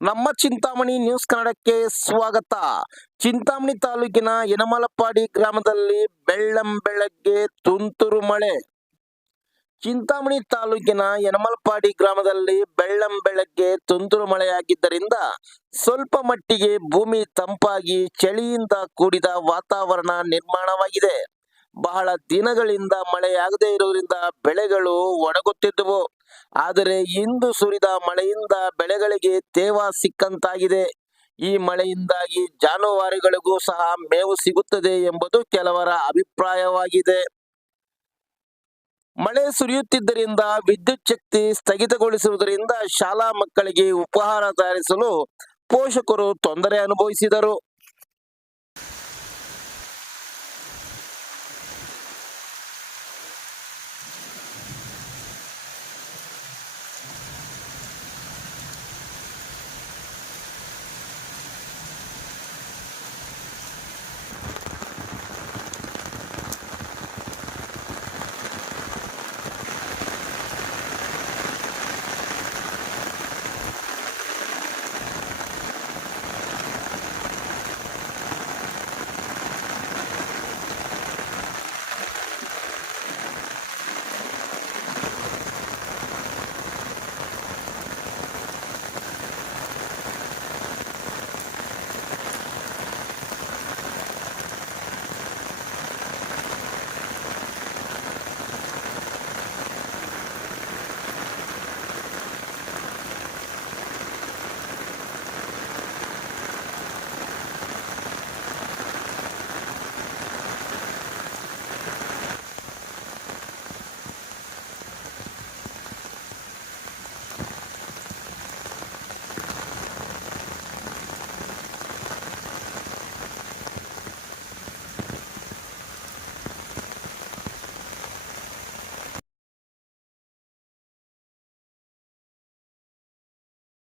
ನಮ್ಮ ಚಿಂತಾಮಣಿ ನ್ಯೂಸ್ ಕನ್ನಡಕ್ಕೆ ಸ್ವಾಗತ. ಚಿಂತಾಮಣಿ ತಾಲೂಕಿನ ಯನಮಲಪಾಡಿ ಗ್ರಾಮದಲ್ಲಿ ಬೆಳ್ಳಂ ಬೆಳಗ್ಗೆ ತುಂತುರು ಮಳೆ. ಚಿಂತಾಮಣಿ ತಾಲೂಕಿನ ಯನಮಲಪಾಡಿ ಗ್ರಾಮದಲ್ಲಿ ಬೆಳ್ಳಂ ಬೆಳಗ್ಗೆ ತುಂತುರು ಮಳೆಯಾಗಿದ್ದರಿಂದ ಸ್ವಲ್ಪ ಮಟ್ಟಿಗೆ ಭೂಮಿ ತಂಪಾಗಿ ಚಳಿಯಿಂದ ಕೂಡಿದ ವಾತಾವರಣ ನಿರ್ಮಾಣವಾಗಿದೆ. ಬಹಳ ದಿನಗಳಿಂದ ಮಳೆಯಾಗದೇ ಇರುವುದರಿಂದ ಬೆಳೆಗಳು ಒಣಗುತ್ತಿದ್ದವು. ಆದರೆ ಇಂದು ಸುರಿದ ಮಳೆಯಿಂದ ಬೆಳೆಗಳಿಗೆ ತೇವ ಸಿಕ್ಕಂತಾಗಿದೆ. ಈ ಮಳೆಯಿಂದಾಗಿ ಜಾನುವಾರುಗಳಿಗೂ ಸಹ ಮೇವು ಸಿಗುತ್ತದೆ ಎಂಬುದು ಕೆಲವರ ಅಭಿಪ್ರಾಯವಾಗಿದೆ. ಮಳೆ ಸುರಿಯುತ್ತಿದ್ದರಿಂದ ವಿದ್ಯುತ್ ಶಕ್ತಿ ಸ್ಥಗಿತಗೊಳಿಸುವುದರಿಂದ ಶಾಲಾ ಮಕ್ಕಳಿಗೆ ಉಪಹಾರ ತಯಾರಿಸಲು ಪೋಷಕರು ತೊಂದರೆ ಅನುಭವಿಸಿದರು.